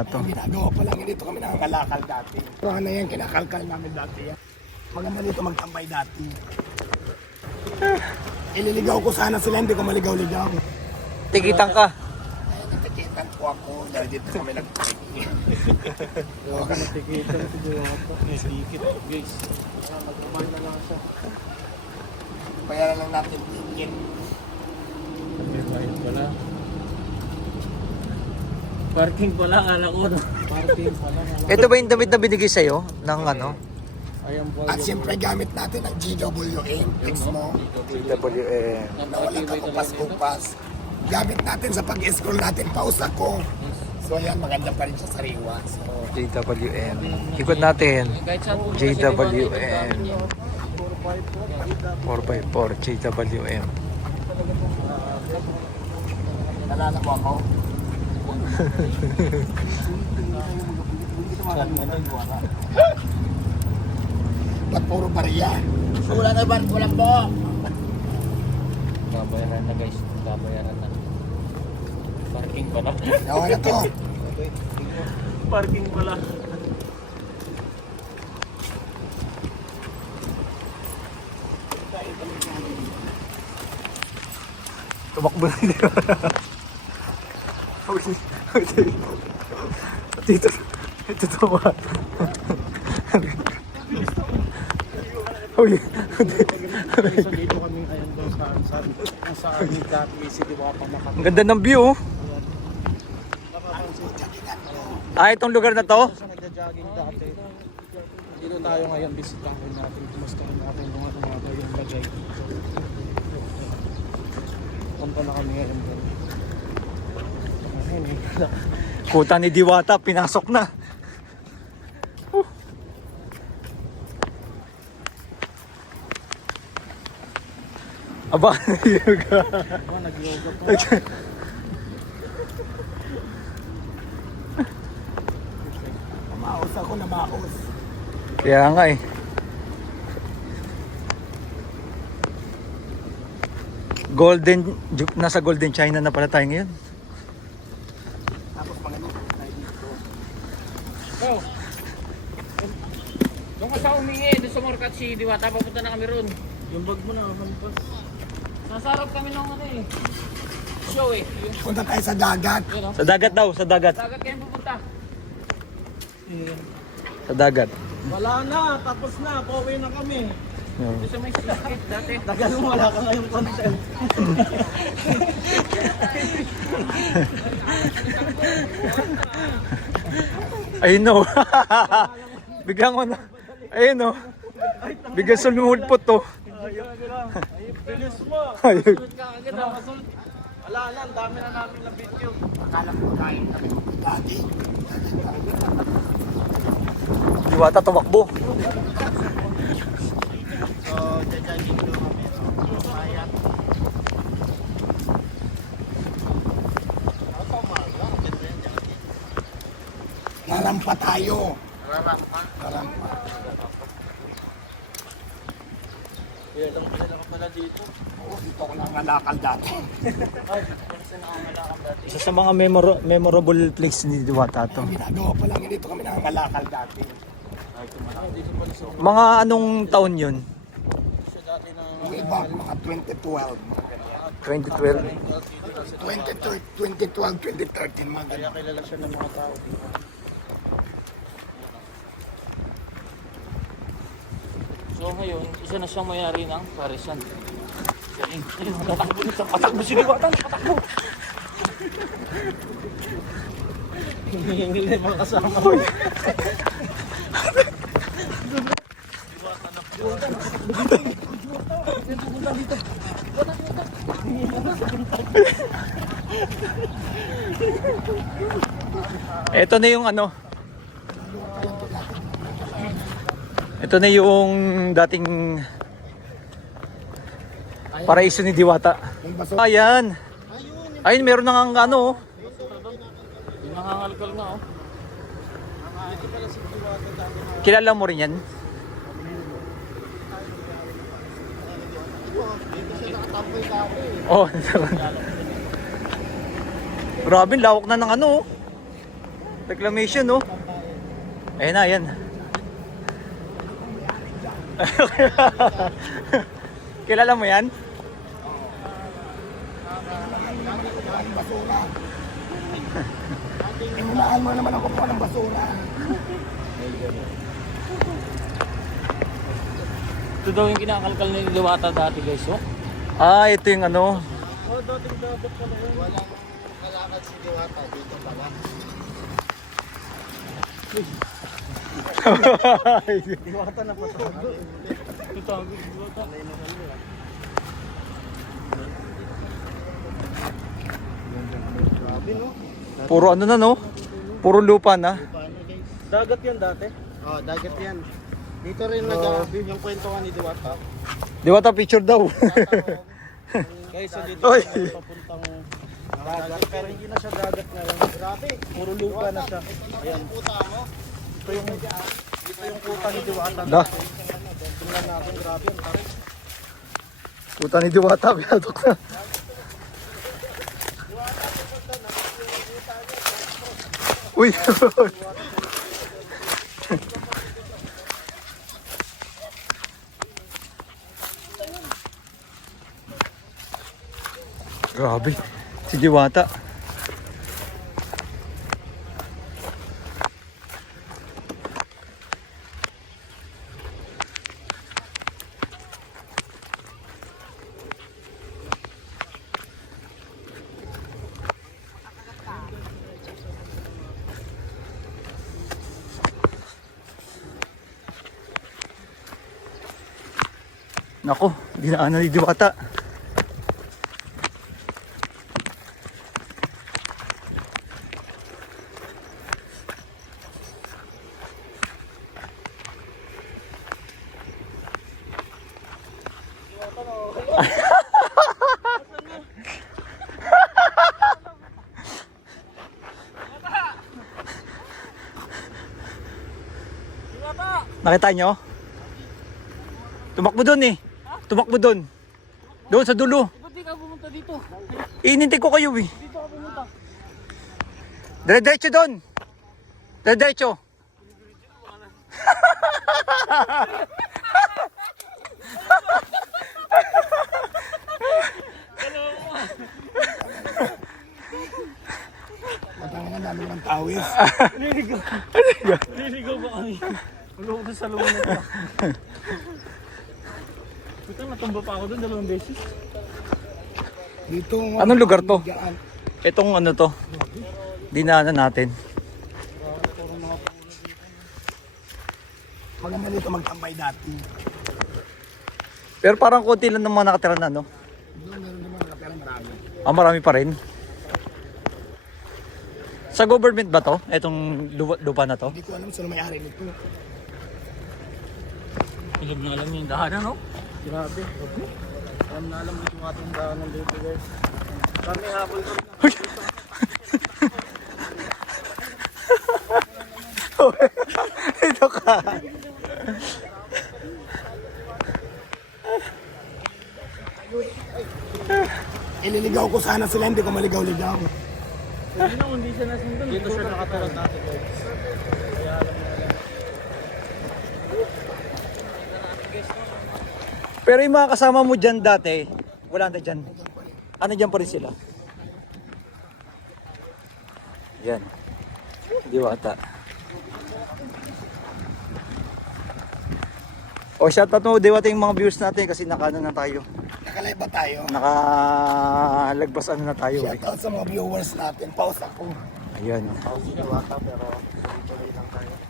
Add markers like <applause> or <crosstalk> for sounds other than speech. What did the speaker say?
Ito. Ginagawa pa lang, dito kami nangangalakal dati. Pero ano yan, kinakalkal namin dati yan. Maganda dito magtambay dati. Ililigaw ko sana sila, hindi ko maligaw-ligaw. Tikitan ka. Ay, natikitan ko ako dahil dito kami nagtikitan. Tikitan si Diwata. Tikit, guys. Nagmamahal na lang siya. Bayaran lang natin ticket. May bayad pala. Parking pala, kala ko. no? Parking pala. Ito ba yung damit na binigay sa'yo? Ng ano? Ayan po. At siyempre gamit natin ang GWA. Fix mo. WM. na walang kakupas-kupas. Gamit natin sa pag-scroll natin, pausa ko. So ayan, maganda pa rin siya sariwa. So, JWM. Ikot natin. JWM. 4x4 JWM. nalala mo ako? <laughs> Ba't puro bariya? Wala na ba? Walang po. Babayaran na guys. Babayaran na. Parking pala. Yawa na to. Parking pala. Tumakbo na nila. <laughs> Dito. Ito tama. Uy. So dito kami ayan doon sa sa sa amin dati si Diwata Makati. Ang ganda ng view. Ah, itong lugar na to? Dito tayo ngayon bisitahin natin. Kumustahin natin mga mga yung bagay. Punta na kami ngayon. Kuta ni Diwata, pinasok na. Uh. Aba, yoga. <laughs> Oh, nag-yoga pa. Maos ako na maos. Kaya nga eh. Golden, nasa Golden China na pala tayo ngayon. Tapos mga nito tayo dito. Go! Doon ka sa umingi, doon sa Morkat si Diwata, papunta na kami ron. Yung bag mo na, hampas. Nasarap kami nung ano eh. Show eh. Yung, Punta tayo sa dagat. yun oh. Sa dagat daw, sa dagat. Dagat kayo pupunta. Sa dagat. Wala na, tapos na, pauwi na kami. Sa may skate dati. Tagal mo, wala ka ngayong content. <laughs> Ayun no. <laughs> Biglang ano. Ayun no. Biglang sumulod po to. Bilis mo! Ayun. Wala na, ang dami na namin na video. Akala ko kain kami magdagi. Diwata tumakbo. So, jajagin ko kami. So, ayan. Larampa tayo. Rarampa. Larampa. Ilang ilang ka pala dito. Oo, dito ako nangangalakal dati. Ay, kasi nakamalakam dati. Isa sa mga memor- memorable place ni Diwata to. Ginagawa pa lang, dito kami nangangalakal dati. Ay, tumalakam. Dito pala sa Mga anong taon yun? siya dati na Yung iba, mga 2012. mga ganyan. 2012. 2012, 2013, mga Kaya kilala siya ng mga tao dito. So ngayon, isa na siyang mayari ng Parisan. Galing. Ayun, Tatakbo nito. Patakbo si Diwatan. Patakbo. Hinihingi na yung mga kasama ko. Ito na yung ano. Ito na yung dating paraiso ni Diwata. Ayan. Ayun, meron na nga ano. oh. Nangangalkal nga oh. Kilala mo rin yan? Oh, <laughs> Grabe, lawak na ng ano. oh. Reclamation, no? Ayan na, ayan. Kilala mo yan? basura. Inunahan mo naman ang kukuha ng basura. Ito daw yung kinakalkal ni Diwata dati guys, oh. Ah, ito yung ano. Ito, Diwata. Puro ano na, no? Puro lupa na. Dagat yan dati. Oh, dagat yan. Dito rin nag yung kwento nga ni Diwata. Diwata picture daw. <laughs> Guys, so dito Oy. papuntang dagat. Pero hindi na siya dagat ngayon. Grabe. Puro lupa na siya. Ayan. Ito yung ito yung kuta ni Diwata. Da. Tingnan natin, grabe. Ang tarik. Puta ni Diwata, <laughs> pinadok na. Uy! <laughs> Grabe, si Diwata. Nako, dinaanan ni Diwata. Nakita nyo? Tumakbo doon eh. Tumakbo doon. Doon sa dulo. Ba't di ka pumunta dito? Inintay ko kayo eh. Dito ka pumunta. Dire-diretso doon. Dire-diretso. Matangin ang dami ng tawis. Niligaw ba kami? Ko sa luman na ito. Puta, <laughs> natumba pa ako doon dalawang beses. Dito. Anong lugar to? Itong ano to. Dinaanan natin. Maganda dito magtambay dati. Pero parang konti lang ng mga nakatira na no. Doon meron naman nakatira marami. Ah, marami pa rin. Sa government ba to? Itong lupa, lupa na to? Hindi ko alam sino may-ari nito. Alam na alam yung dahanan, no? Grabe. Alam na alam dito yung ating daanan dito guys. Kami habol kami. Ito ka. Ililigaw ko sana sila, hindi ko maligaw-ligaw. Hindi na, hindi siya nasundan. Dito siya nakatira dati guys. Pero yung mga kasama mo dyan dati, wala na dyan. Ano dyan pa rin sila? Yan. Diwata. O shoutout mo Diwata yung mga viewers natin kasi nakano na tayo. Nakalive ba tayo? Nakalagpas ano na tayo eh. Shoutout sa mga viewers natin. Pause ako. Ayan. Si Diwata pero tuloy-tuloy lang tayo.